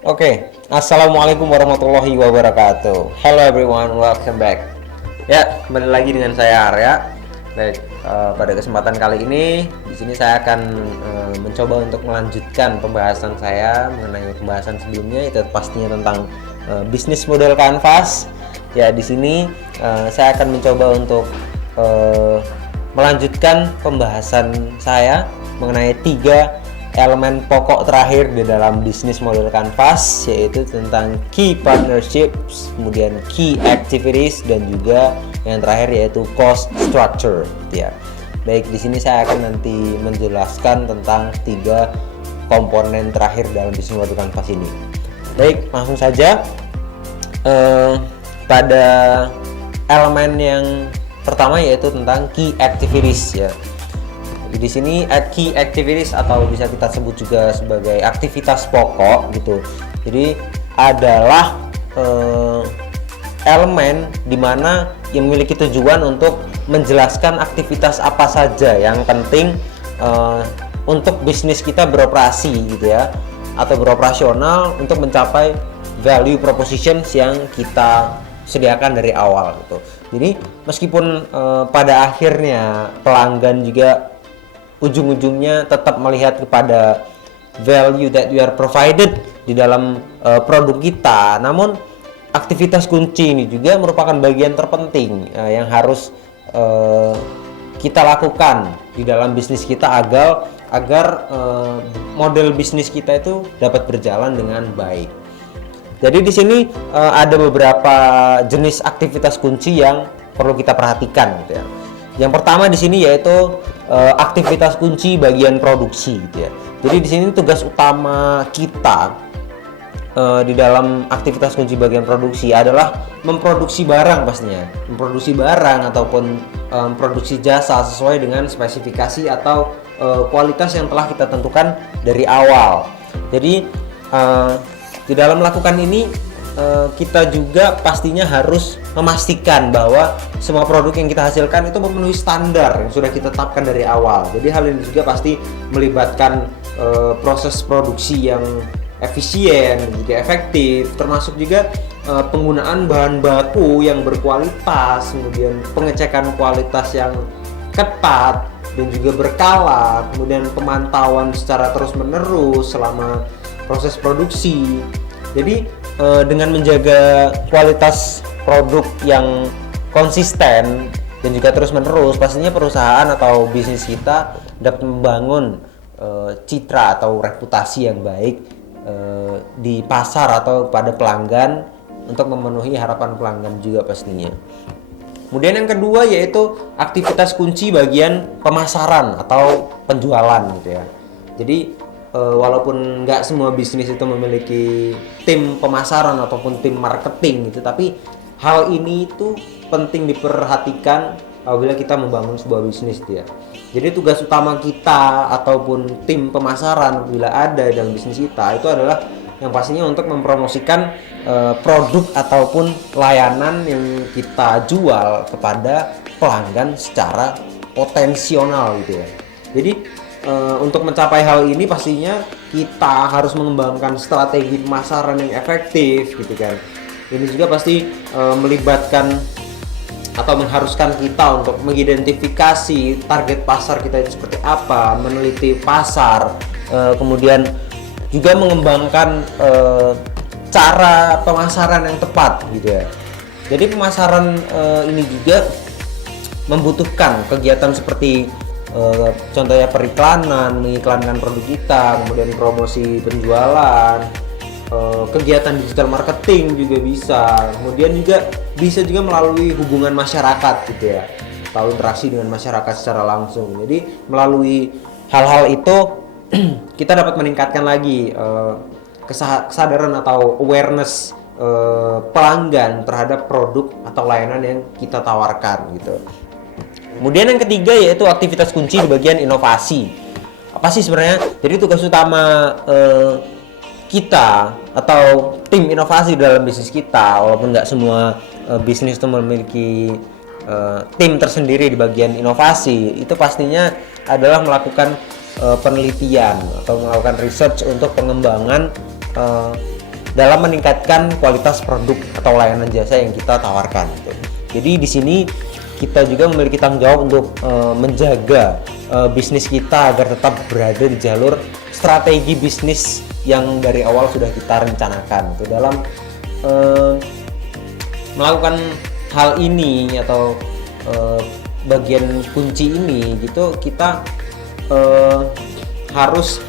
Assalamualaikum warahmatullahi wabarakatuh. Hello everyone, welcome back. Ya, kembali lagi dengan saya Arya. Baik, pada kesempatan kali ini, di sini saya akan mencoba untuk melanjutkan pembahasan saya mengenai pembahasan sebelumnya, itu pastinya tentang bisnis model kanvas. Ya, di sini saya akan mencoba untuk melanjutkan pembahasan saya mengenai 3 elemen pokok terakhir di dalam bisnis model kanvas, yaitu tentang key partnerships, kemudian key activities, dan juga yang terakhir yaitu cost structure, gitu ya. Baik, di sini saya akan nanti menjelaskan tentang 3 komponen terakhir dalam bisnis model kanvas ini. Baik, langsung saja pada elemen yang pertama yaitu tentang key activities, ya. Di sini key activities atau bisa kita sebut juga sebagai aktivitas pokok gitu. Jadi adalah elemen dimana yang memiliki tujuan untuk menjelaskan aktivitas apa saja yang penting untuk bisnis kita beroperasi gitu ya, atau beroperasional untuk mencapai value proposition yang kita sediakan dari awal gitu. Jadi meskipun pada akhirnya pelanggan juga ujung-ujungnya tetap melihat kepada value that we are provided di dalam produk kita, namun aktivitas kunci ini juga merupakan bagian terpenting yang harus kita lakukan di dalam bisnis kita agar model bisnis kita itu dapat berjalan dengan baik. Jadi di sini ada beberapa jenis aktivitas kunci yang perlu kita perhatikan gitu ya. Yang pertama di sini yaitu aktivitas kunci bagian produksi gitu ya. Jadi di sini tugas utama kita di dalam aktivitas kunci bagian produksi adalah memproduksi barang pastinya. Memproduksi barang ataupun produksi jasa sesuai dengan spesifikasi atau kualitas yang telah kita tentukan dari awal. Jadi di dalam melakukan ini kita juga pastinya harus memastikan bahwa semua produk yang kita hasilkan itu memenuhi standar yang sudah kita tetapkan dari awal. Jadi hal ini juga pasti melibatkan proses produksi yang efisien dan juga efektif, termasuk juga penggunaan bahan baku yang berkualitas, kemudian pengecekan kualitas yang ketat dan juga berkala, kemudian pemantauan secara terus-menerus selama proses produksi. Jadi dengan menjaga kualitas produk yang konsisten dan juga terus-menerus, pastinya perusahaan atau bisnis kita dapat membangun citra atau reputasi yang baik di pasar atau pada pelanggan untuk memenuhi harapan pelanggan juga pastinya. Kemudian yang kedua yaitu aktivitas kunci bagian pemasaran atau penjualan gitu ya. Jadi walaupun nggak semua bisnis itu memiliki tim pemasaran ataupun tim marketing gitu, tapi hal ini itu penting diperhatikan apabila kita membangun sebuah bisnis ya. Jadi tugas utama kita ataupun tim pemasaran bila ada dalam bisnis kita itu adalah yang pastinya untuk mempromosikan produk ataupun layanan yang kita jual kepada pelanggan secara potensial gitu ya. Jadi untuk mencapai hal ini pastinya kita harus mengembangkan strategi pemasaran yang efektif gitu kan. Ini juga pasti melibatkan atau mengharuskan kita untuk mengidentifikasi target pasar kita itu seperti apa, meneliti pasar, kemudian juga mengembangkan cara pemasaran yang tepat gitu ya. Jadi pemasaran ini juga membutuhkan kegiatan seperti contohnya periklanan, mengiklankan produk kita, kemudian promosi penjualan, kegiatan digital marketing juga bisa, kemudian juga bisa juga melalui hubungan masyarakat gitu ya, atau interaksi dengan masyarakat secara langsung. Jadi melalui hal-hal itu kita dapat meningkatkan lagi kesadaran atau awareness pelanggan terhadap produk atau layanan yang kita tawarkan gitu. Kemudian yang ketiga yaitu aktivitas kunci di bagian inovasi. Apa sih sebenarnya? Jadi tugas utama kita atau tim inovasi dalam bisnis kita, walaupun nggak semua bisnis itu memiliki tim tersendiri di bagian inovasi, itu pastinya adalah melakukan penelitian atau melakukan research untuk pengembangan dalam meningkatkan kualitas produk atau layanan jasa yang kita tawarkan gitu. Jadi di sini kita juga memiliki tanggung jawab untuk menjaga bisnis kita agar tetap berada di jalur strategi bisnis yang dari awal sudah kita rencanakan gitu. Dalam melakukan hal ini atau bagian kunci ini gitu, kita harus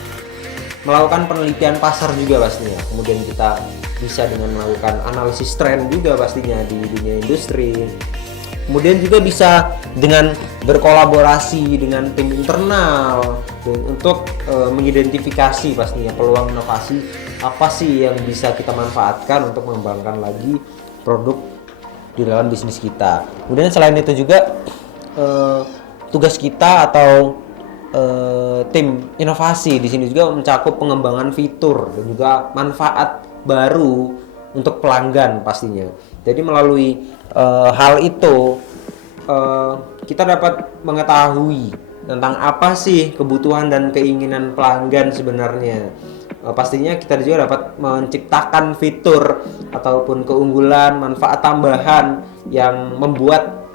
melakukan penelitian pasar juga pastinya. Kemudian kita bisa dengan melakukan analisis tren juga pastinya di dunia industri. Kemudian juga bisa dengan berkolaborasi dengan tim internal untuk mengidentifikasi pastinya peluang inovasi apa sih yang bisa kita manfaatkan untuk mengembangkan lagi produk di dalam bisnis kita. Kemudian selain itu juga tugas kita atau tim inovasi di sini juga mencakup pengembangan fitur dan juga manfaat baru untuk pelanggan pastinya. Jadi melalui hal itu kita dapat mengetahui tentang apa sih kebutuhan dan keinginan pelanggan sebenarnya. Pastinya kita juga dapat menciptakan fitur ataupun keunggulan, manfaat tambahan yang membuat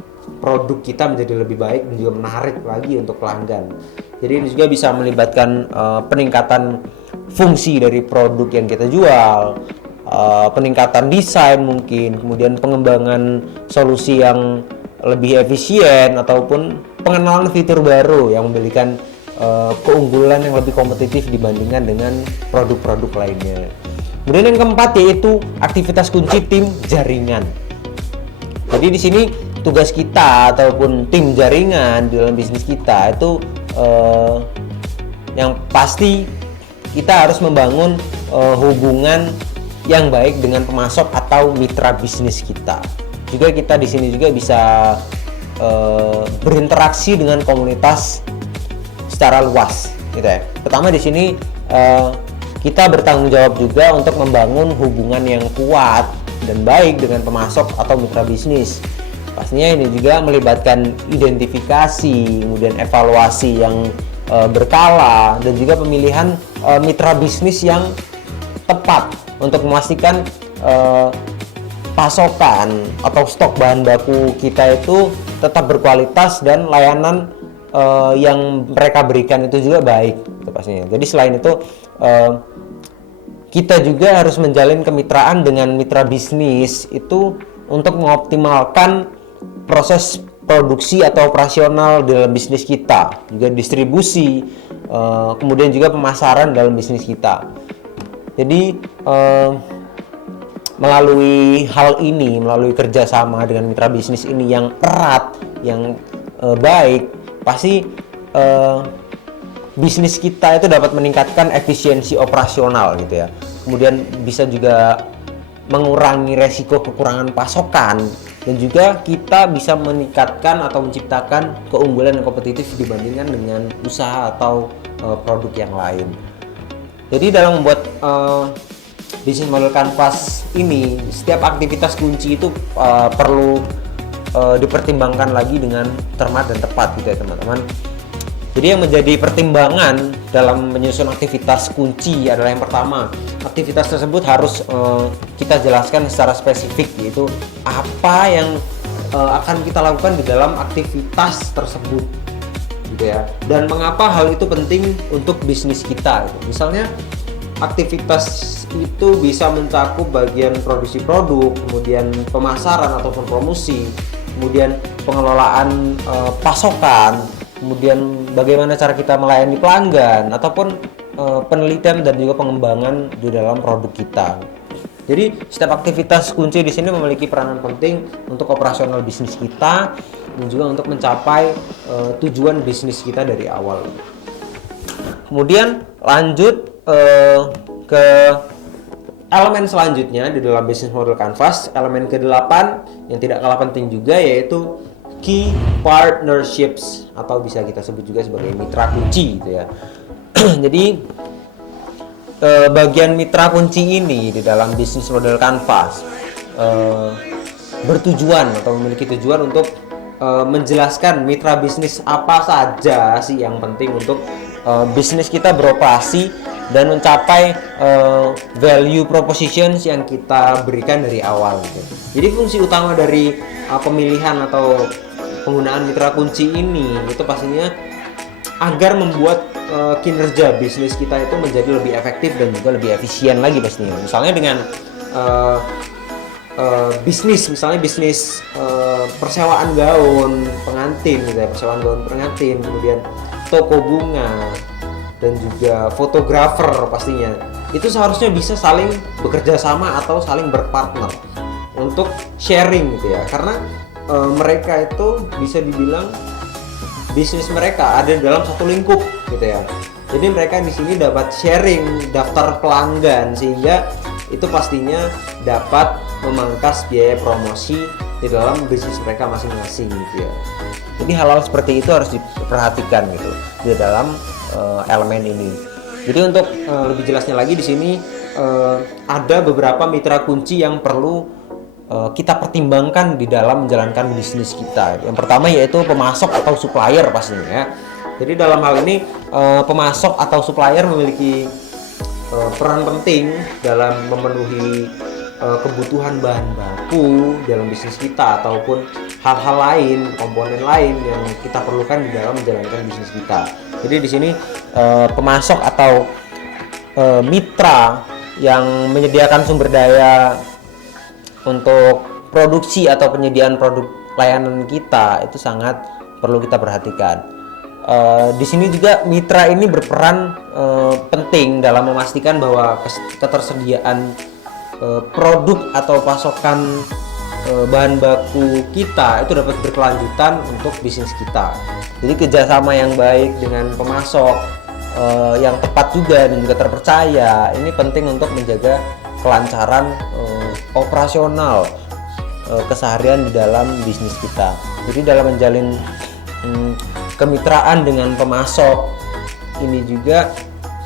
produk kita menjadi lebih baik dan juga menarik lagi untuk pelanggan. Jadi ini juga bisa melibatkan peningkatan fungsi dari produk yang kita jual, peningkatan desain mungkin, kemudian pengembangan solusi yang lebih efisien ataupun pengenalan fitur baru yang memberikan keunggulan yang lebih kompetitif dibandingkan dengan produk-produk lainnya. Kemudian yang keempat yaitu aktivitas kunci tim jaringan. Jadi di sini tugas kita ataupun tim jaringan di dalam bisnis kita itu yang pasti kita harus membangun hubungan yang baik dengan pemasok atau mitra bisnis kita. Juga kita di sini juga bisa berinteraksi dengan komunitas secara luas, gitu ya. Pertama di sini kita bertanggung jawab juga untuk membangun hubungan yang kuat dan baik dengan pemasok atau mitra bisnis. Pastinya ini juga melibatkan identifikasi, kemudian evaluasi yang berkala dan juga pemilihan mitra bisnis yang tepat untuk memastikan pasokan atau stok bahan baku kita itu tetap berkualitas dan layanan yang mereka berikan itu juga baik itu pastinya. Jadi selain itu kita juga harus menjalin kemitraan dengan mitra bisnis itu untuk mengoptimalkan proses produksi atau operasional dalam bisnis kita, juga distribusi, kemudian juga pemasaran dalam bisnis kita. Jadi melalui hal ini, melalui kerjasama dengan mitra bisnis ini yang erat, yang baik, pasti bisnis kita itu dapat meningkatkan efisiensi operasional gitu ya. Kemudian bisa juga mengurangi resiko kekurangan pasokan dan juga kita bisa meningkatkan atau menciptakan keunggulan yang kompetitif dibandingkan dengan usaha atau produk yang lain. Jadi dalam membuat bisnis model kanvas ini, setiap aktivitas kunci itu perlu dipertimbangkan lagi dengan cermat dan tepat gitu ya teman-teman. Jadi yang menjadi pertimbangan dalam menyusun aktivitas kunci adalah yang pertama, aktivitas tersebut harus kita jelaskan secara spesifik, yaitu apa yang akan kita lakukan di dalam aktivitas tersebut gitu ya, dan mengapa hal itu penting untuk bisnis kita gitu. Misalnya aktivitas itu bisa mencakup bagian produksi produk, kemudian pemasaran ataupun promosi, kemudian pengelolaan pasokan, kemudian bagaimana cara kita melayani pelanggan, ataupun penelitian dan juga pengembangan di dalam produk kita. Jadi setiap aktivitas kunci di sini memiliki peranan penting untuk operasional bisnis kita dan juga untuk mencapai tujuan bisnis kita dari awal. Kemudian lanjut ke elemen selanjutnya di dalam bisnis model kanvas, elemen ke-8 yang tidak kalah penting juga yaitu key partnerships atau bisa kita sebut juga sebagai mitra kunci gitu ya. Jadi bagian mitra kunci ini di dalam bisnis model kanvas bertujuan atau memiliki tujuan untuk menjelaskan mitra bisnis apa saja sih yang penting untuk bisnis kita beroperasi dan mencapai value propositions yang kita berikan dari awal gitu. Jadi fungsi utama dari pemilihan atau penggunaan mitra kunci ini itu pastinya agar membuat kinerja bisnis kita itu menjadi lebih efektif dan juga lebih efisien lagi pastinya. Misalnya dengan bisnis persewaan gaun pengantin gitu ya, persewaan gaun pengantin, kemudian toko bunga dan juga fotografer pastinya. Itu seharusnya bisa saling bekerja sama atau saling berpartner untuk sharing gitu ya. Karena mereka itu bisa dibilang bisnis mereka ada dalam satu lingkup gitu ya. Jadi mereka di sini dapat sharing daftar pelanggan sehingga itu pastinya dapat memangkas biaya promosi di dalam bisnis mereka masing-masing gitu ya. Jadi hal-hal seperti itu harus diperhatikan gitu di dalam elemen ini. Jadi untuk lebih jelasnya lagi di sini ada beberapa mitra kunci yang perlu kita pertimbangkan di dalam menjalankan bisnis kita. Yang pertama yaitu pemasok atau supplier pastinya ya. Jadi dalam hal ini pemasok atau supplier memiliki peran penting dalam memenuhi kebutuhan bahan baku dalam bisnis kita ataupun hal-hal lain, komponen lain yang kita perlukan di dalam menjalankan bisnis kita. Jadi di sini pemasok atau mitra yang menyediakan sumber daya untuk produksi atau penyediaan produk layanan kita itu sangat perlu kita perhatikan. Di sini juga mitra ini berperan penting dalam memastikan bahwa ketersediaan produk atau pasokan bahan baku kita itu dapat berkelanjutan untuk bisnis kita. Jadi kerjasama yang baik dengan pemasok yang tepat juga dan juga terpercaya ini penting untuk menjaga kelancaran operasional keseharian di dalam bisnis kita. Jadi dalam menjalin kemitraan dengan pemasok ini juga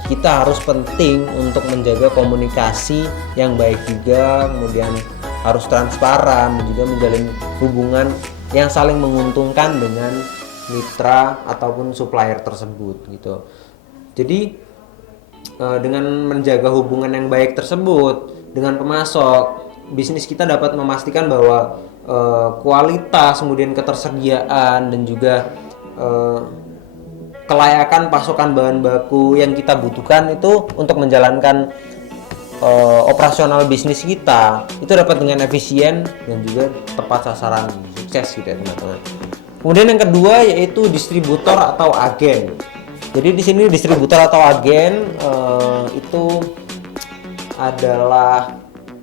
kita harus penting untuk menjaga komunikasi yang baik juga, kemudian harus transparan dan juga menjalin hubungan yang saling menguntungkan dengan mitra ataupun supplier tersebut gitu. Jadi dengan menjaga hubungan yang baik tersebut dengan pemasok, bisnis kita dapat memastikan bahwa kualitas, kemudian ketersediaan dan juga kelayakan pasokan bahan baku yang kita butuhkan itu untuk menjalankan operasional bisnis kita itu dapat dengan efisien dan juga tepat sasaran, sukses gitu ya teman-teman. Kemudian yang kedua yaitu distributor atau agen. Jadi di sini distributor atau agen itu adalah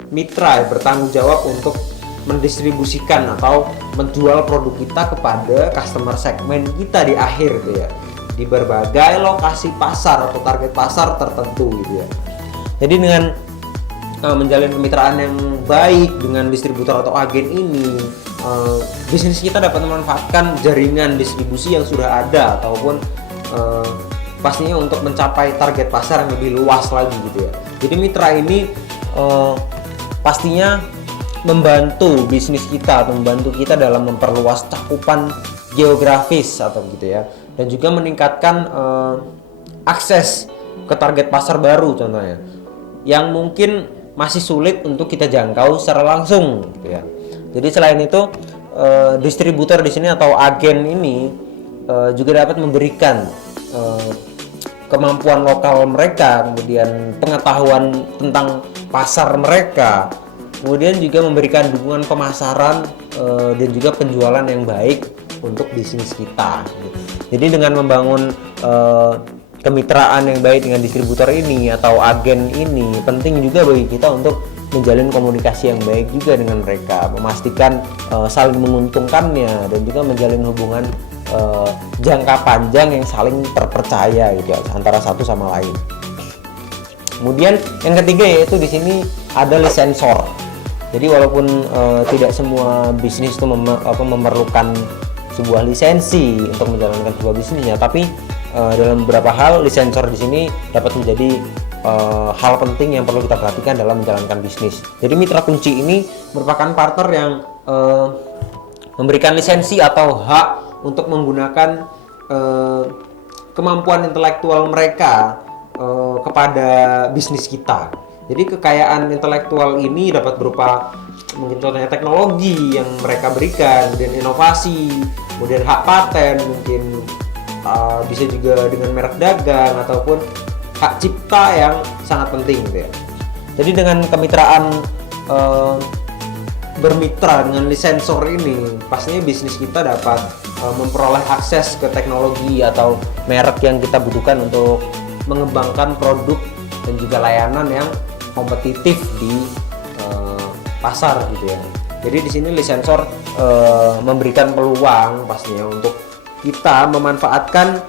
mitra yang bertanggung jawab untuk mendistribusikan atau menjual produk kita kepada customer segmen kita di akhir gitu ya, di berbagai lokasi pasar atau target pasar tertentu gitu ya. Jadi dengan menjalin kemitraan yang baik dengan distributor atau agen ini, bisnis kita dapat memanfaatkan jaringan distribusi yang sudah ada ataupun pastinya untuk mencapai target pasar yang lebih luas lagi gitu ya. Jadi mitra ini pastinya membantu bisnis kita atau membantu kita dalam memperluas cakupan geografis atau gitu ya, dan juga meningkatkan akses ke target pasar baru contohnya yang mungkin masih sulit untuk kita jangkau secara langsung gitu ya. Jadi selain itu distributor di sini atau agen ini juga dapat memberikan kemampuan lokal mereka, kemudian pengetahuan tentang pasar mereka, kemudian juga memberikan dukungan pemasaran dan juga penjualan yang baik untuk bisnis kita gitu. Jadi dengan membangun kemitraan yang baik dengan distributor ini atau agen ini penting juga bagi kita untuk menjalin komunikasi yang baik juga dengan mereka, memastikan saling menguntungkannya dan juga menjalin hubungan jangka panjang yang saling terpercaya gitu ya, antara satu sama lain. Kemudian yang ketiga yaitu di sini ada licensor. Jadi walaupun tidak semua bisnis itu memerlukan sebuah lisensi untuk menjalankan sebuah bisnisnya, tapi dalam beberapa hal licensor di sini dapat menjadi hal penting yang perlu kita perhatikan dalam menjalankan bisnis. Jadi mitra kunci ini merupakan partner yang memberikan lisensi atau hak untuk menggunakan kemampuan intelektual mereka kepada bisnis kita. Jadi kekayaan intelektual ini dapat berupa mungkin contohnya teknologi yang mereka berikan, kemudian inovasi, kemudian hak paten, mungkin bisa juga dengan merek dagang ataupun hak cipta yang sangat penting gitu ya. Jadi dengan kemitraan bermitra dengan licensor ini, pastinya bisnis kita dapat memperoleh akses ke teknologi atau merek yang kita butuhkan untuk mengembangkan produk dan juga layanan yang kompetitif di pasar gitu ya. Jadi di sini licensor memberikan peluang pastinya untuk kita memanfaatkan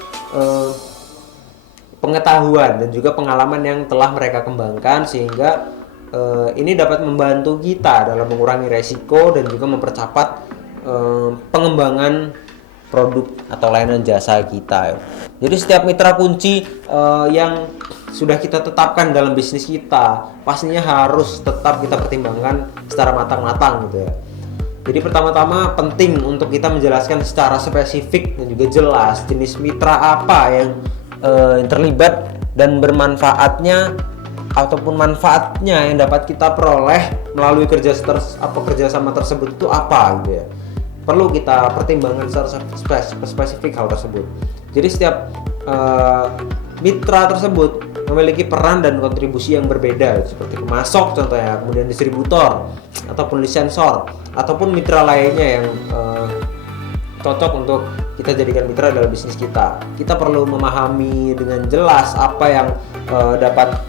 pengetahuan dan juga pengalaman yang telah mereka kembangkan, sehingga ini dapat membantu kita dalam mengurangi resiko dan juga mempercepat pengembangan produk atau layanan jasa kita. Jadi setiap mitra kunci yang sudah kita tetapkan dalam bisnis kita pastinya harus tetap kita pertimbangkan secara matang-matang gitu ya. Jadi pertama-tama penting untuk kita menjelaskan secara spesifik dan juga jelas jenis mitra apa yang terlibat dan bermanfaatnya ataupun manfaatnya yang dapat kita peroleh melalui kerjasama tersebut itu apa gitu ya. Perlu kita pertimbangkan secara spesifik hal tersebut. Jadi setiap mitra tersebut memiliki peran dan kontribusi yang berbeda, seperti pemasok contohnya, kemudian distributor ataupun licensor ataupun mitra lainnya yang cocok untuk kita jadikan mitra dalam bisnis kita. Kita perlu memahami dengan jelas apa yang dapat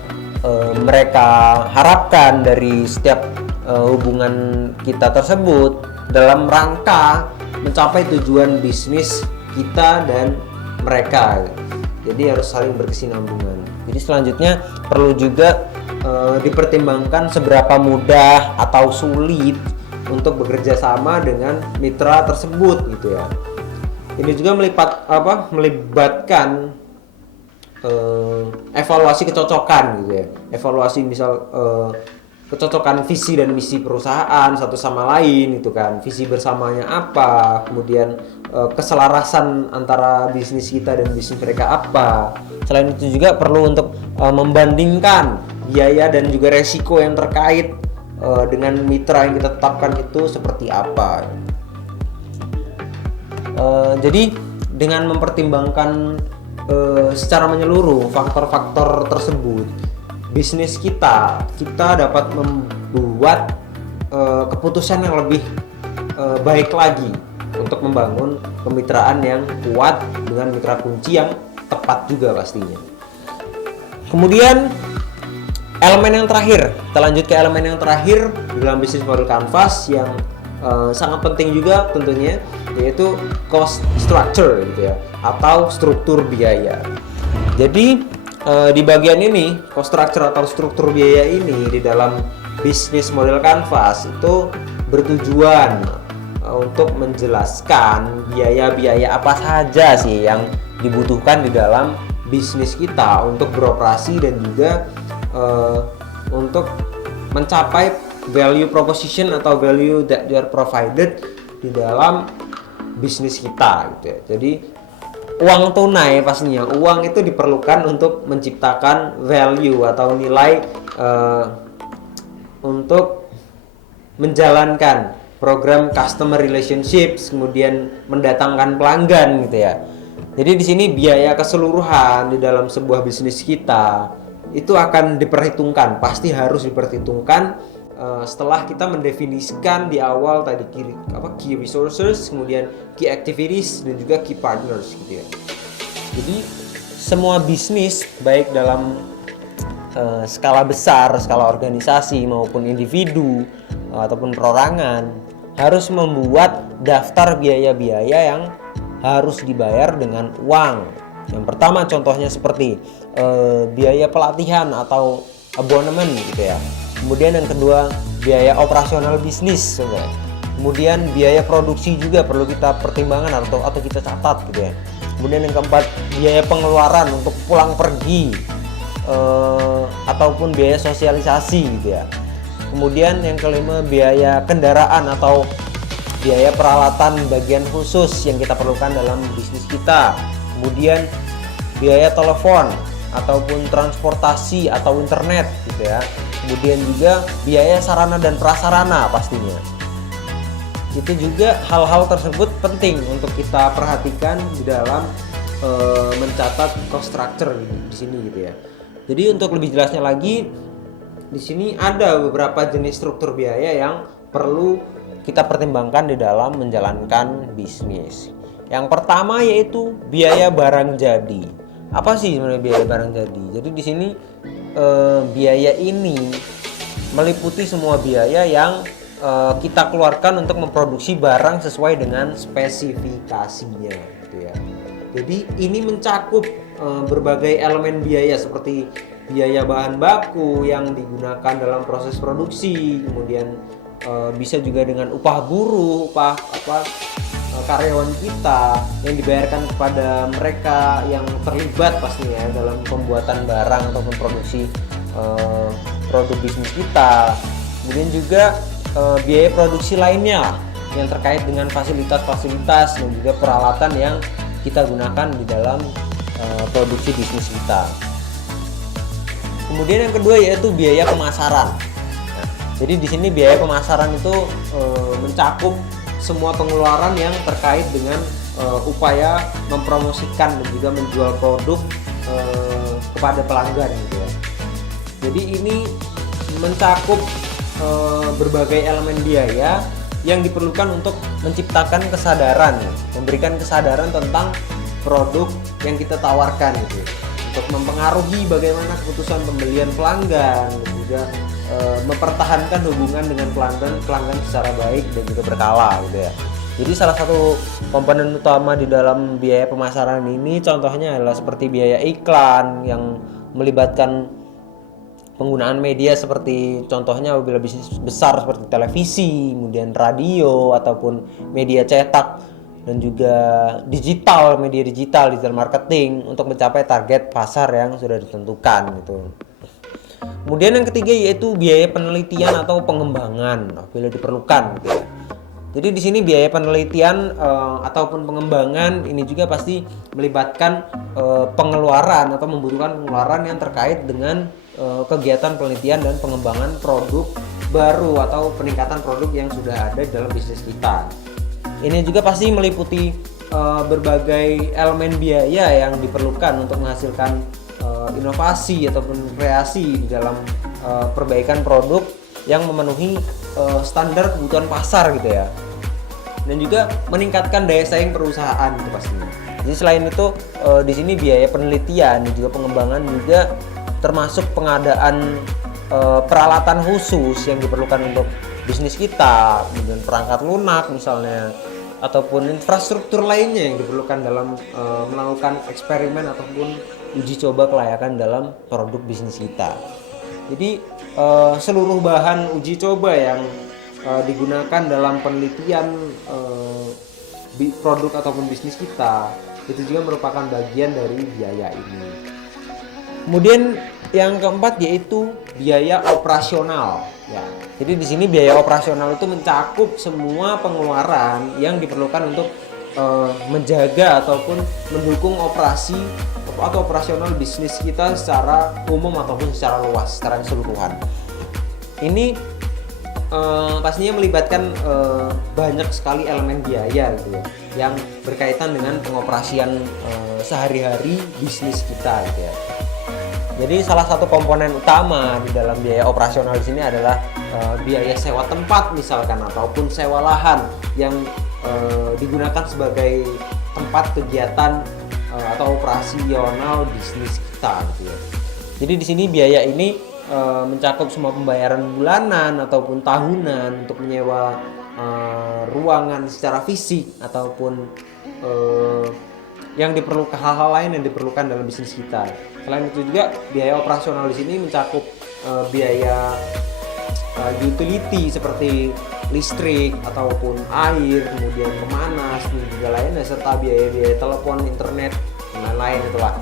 mereka harapkan dari setiap hubungan kita tersebut dalam rangka mencapai tujuan bisnis kita dan mereka. Jadi harus saling berkesinambungan. Jadi selanjutnya perlu juga dipertimbangkan seberapa mudah atau sulit untuk bekerja sama dengan mitra tersebut gitu ya. Ini juga melibatkan evaluasi kecocokan gitu ya. Evaluasi misal kecocokan visi dan misi perusahaan satu sama lain itu kan, visi bersamanya apa, kemudian keselarasan antara bisnis kita dan bisnis mereka apa. Selain itu juga perlu untuk membandingkan biaya dan juga resiko yang terkait dengan mitra yang kita tetapkan itu seperti apa. Jadi dengan mempertimbangkan secara menyeluruh faktor-faktor tersebut, bisnis kita dapat membuat keputusan yang lebih baik lagi untuk membangun kemitraan yang kuat dengan mitra kunci yang tepat juga pastinya. Kemudian elemen yang terakhir, kita lanjut ke elemen yang terakhir di dalam bisnis model Canvas yang sangat penting juga tentunya, yaitu cost structure gitu ya, atau struktur biaya. Jadi di bagian ini, cost structure atau struktur biaya ini di dalam bisnis model Canvas itu bertujuan untuk menjelaskan biaya-biaya apa saja sih yang dibutuhkan di dalam bisnis kita untuk beroperasi dan juga untuk mencapai value proposition atau value that they are provided di dalam bisnis kita gitu ya. Jadi uang tunai pastinya, uang itu diperlukan untuk menciptakan value atau nilai untuk menjalankan program customer relationships, kemudian mendatangkan pelanggan gitu ya. Jadi di sini biaya keseluruhan di dalam sebuah bisnis kita itu akan diperhitungkan, pasti harus diperhitungkan setelah kita mendefinisikan di awal tadi key resources, kemudian key activities dan juga key partners gitu ya. Jadi semua bisnis baik dalam skala besar, skala organisasi maupun individu ataupun perorangan harus membuat daftar biaya-biaya yang harus dibayar dengan uang. Yang pertama contohnya seperti biaya pelatihan atau abonemen gitu ya. Kemudian yang kedua biaya operasional bisnis, kemudian biaya produksi juga perlu kita pertimbangkan atau kita catat gitu ya. Kemudian yang keempat biaya pengeluaran untuk pulang pergi ataupun biaya sosialisasi gitu ya. Kemudian yang kelima biaya kendaraan atau biaya peralatan bagian khusus yang kita perlukan dalam bisnis kita. Kemudian biaya telepon, ataupun transportasi atau internet gitu ya. Kemudian juga biaya sarana dan prasarana pastinya. Itu juga hal-hal tersebut penting untuk kita perhatikan di dalam mencatat cost structure di sini gitu ya. Jadi untuk lebih jelasnya lagi, di sini ada beberapa jenis struktur biaya yang perlu kita pertimbangkan di dalam menjalankan bisnis. Yang pertama yaitu biaya barang jadi. Apa sih sebenarnya biaya barang jadi? Jadi di sini biaya ini meliputi semua biaya yang kita keluarkan untuk memproduksi barang sesuai dengan spesifikasinya, gitu ya. Jadi ini mencakup berbagai elemen biaya seperti biaya bahan baku yang digunakan dalam proses produksi, kemudian bisa juga dengan upah buruh, upah karyawan kita yang dibayarkan kepada mereka yang terlibat pastinya dalam pembuatan barang ataupun produksi produk bisnis kita. Kemudian juga biaya produksi lainnya yang terkait dengan fasilitas-fasilitas dan juga peralatan yang kita gunakan di dalam produksi bisnis kita. Kemudian yang kedua yaitu biaya pemasaran. Jadi di sini biaya pemasaran itu mencakup semua pengeluaran yang terkait dengan upaya mempromosikan dan juga menjual produk kepada pelanggan gitu ya. Jadi ini mencakup berbagai elemen biaya yang diperlukan untuk menciptakan kesadaran, memberikan kesadaran tentang produk yang kita tawarkan gitu, untuk mempengaruhi bagaimana keputusan pembelian pelanggan dan juga mempertahankan hubungan dengan pelanggan secara baik dan juga berkala gitu ya. Jadi salah satu komponen utama di dalam biaya pemasaran ini contohnya adalah seperti biaya iklan yang melibatkan penggunaan media seperti contohnya apabila bisnis besar seperti televisi, kemudian radio ataupun media cetak dan juga media digital marketing untuk mencapai target pasar yang sudah ditentukan gitu. Kemudian yang ketiga yaitu biaya penelitian atau pengembangan apabila diperlukan gitu ya. Jadi di sini biaya penelitian ataupun pengembangan ini juga pasti melibatkan pengeluaran atau membutuhkan pengeluaran yang terkait dengan kegiatan penelitian dan pengembangan produk baru atau peningkatan produk yang sudah ada dalam bisnis kita. Ini juga pasti meliputi berbagai elemen biaya yang diperlukan untuk menghasilkan inovasi ataupun kreasi di dalam perbaikan produk yang memenuhi standar kebutuhan pasar gitu ya, dan juga meningkatkan daya saing perusahaan itu pastinya. Jadi selain itu di sini biaya penelitian dan juga pengembangan juga termasuk pengadaan peralatan khusus yang diperlukan untuk bisnis kita, kemudian perangkat lunak misalnya, ataupun infrastruktur lainnya yang diperlukan dalam melakukan eksperimen ataupun uji coba kelayakan dalam produk bisnis kita. Jadi seluruh bahan uji coba yang digunakan dalam penelitian produk ataupun bisnis kita itu juga merupakan bagian dari biaya ini. Kemudian yang keempat yaitu biaya operasional ya. Jadi di sini biaya operasional itu mencakup semua pengeluaran yang diperlukan untuk menjaga ataupun mendukung operasi atau operasional bisnis kita secara umum ataupun secara luas, secara keseluruhan. Ini pastinya melibatkan banyak sekali elemen biaya gitu ya, yang berkaitan dengan pengoperasian sehari-hari bisnis kita gitu ya. Jadi salah satu komponen utama di dalam biaya operasional di sini adalah biaya sewa tempat misalkan ataupun sewa lahan yang digunakan sebagai tempat kegiatan atau operasional bisnis kita gitu ya. Jadi di sini biaya ini mencakup semua pembayaran bulanan ataupun tahunan untuk menyewa ruangan secara fisik ataupun yang diperlukan hal-hal lain yang diperlukan dalam bisnis kita. Selain itu juga biaya operasional di sini mencakup biaya utility seperti listrik ataupun air, kemudian pemanas dan juga lainnya, serta biaya-biaya telepon, internet dan lain-lain itulah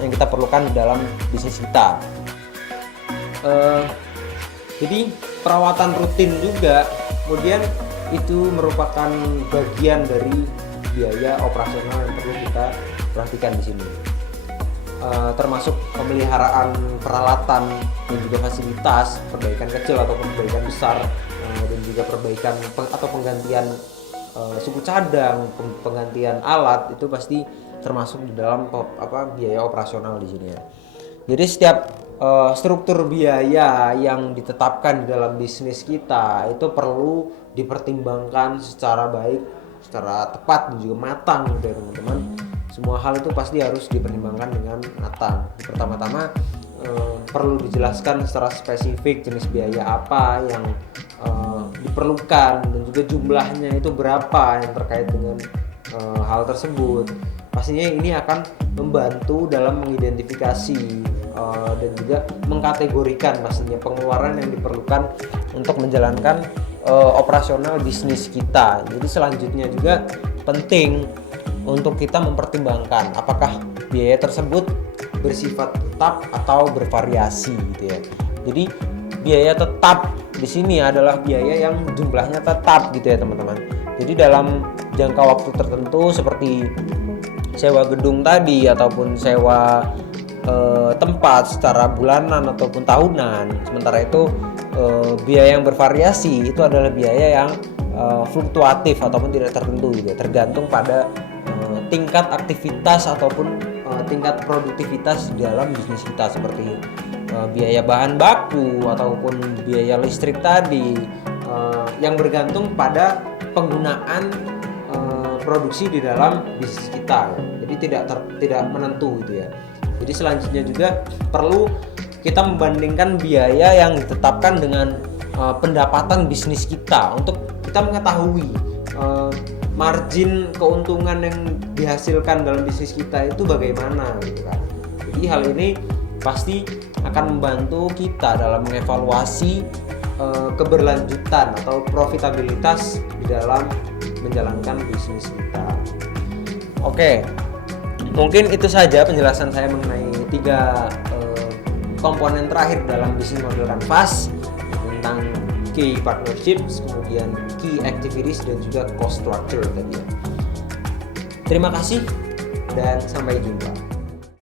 yang kita perlukan di dalam bisnis kita. Jadi perawatan rutin juga kemudian itu merupakan bagian dari biaya operasional yang perlu kita perhatikan di sini. termasuk pemeliharaan peralatan dan juga fasilitas, perbaikan kecil ataupun perbaikan besar, dan juga perbaikan atau penggantian suku cadang, penggantian alat, itu pasti termasuk di dalam biaya operasional di sini ya. Jadi setiap struktur biaya yang ditetapkan di dalam bisnis kita itu perlu dipertimbangkan secara baik, secara tepat dan juga matang gitu ya teman-teman. Semua hal itu pasti harus dipertimbangkan dengan matang. Pertama-tama perlu dijelaskan secara spesifik jenis biaya apa yang diperlukan dan juga jumlahnya itu berapa yang terkait dengan hal tersebut. Pastinya ini akan membantu dalam mengidentifikasi dan juga mengkategorikan pastinya pengeluaran yang diperlukan untuk menjalankan operasional bisnis kita. Jadi selanjutnya juga penting untuk kita mempertimbangkan apakah biaya tersebut bersifat tetap atau bervariasi gitu ya. Jadi biaya tetap di sini adalah biaya yang jumlahnya tetap gitu ya teman-teman. Jadi dalam jangka waktu tertentu seperti sewa gedung tadi ataupun sewa tempat secara bulanan ataupun tahunan. Sementara itu biaya yang bervariasi itu adalah biaya yang fluktuatif ataupun tidak tertentu gitu, tergantung pada tingkat aktivitas ataupun tingkat produktivitas dalam bisnis kita, seperti biaya bahan baku ataupun biaya listrik tadi, yang bergantung pada penggunaan produksi di dalam bisnis kita. Jadi tidak menentu gitu ya. Jadi selanjutnya juga perlu kita membandingkan biaya yang ditetapkan dengan pendapatan bisnis kita untuk kita mengetahui margin keuntungan yang dihasilkan dalam bisnis kita itu bagaimana gitu kan. Jadi hal ini pasti akan membantu kita dalam mengevaluasi keberlanjutan atau profitabilitas di dalam menjalankan bisnis kita. Oke, mungkin itu saja penjelasan saya mengenai 3 komponen terakhir dalam bisnis model Canvas, tentang key partnerships, kemudian key activities, dan juga cost structure tadi ya. Terima kasih dan sampai jumpa.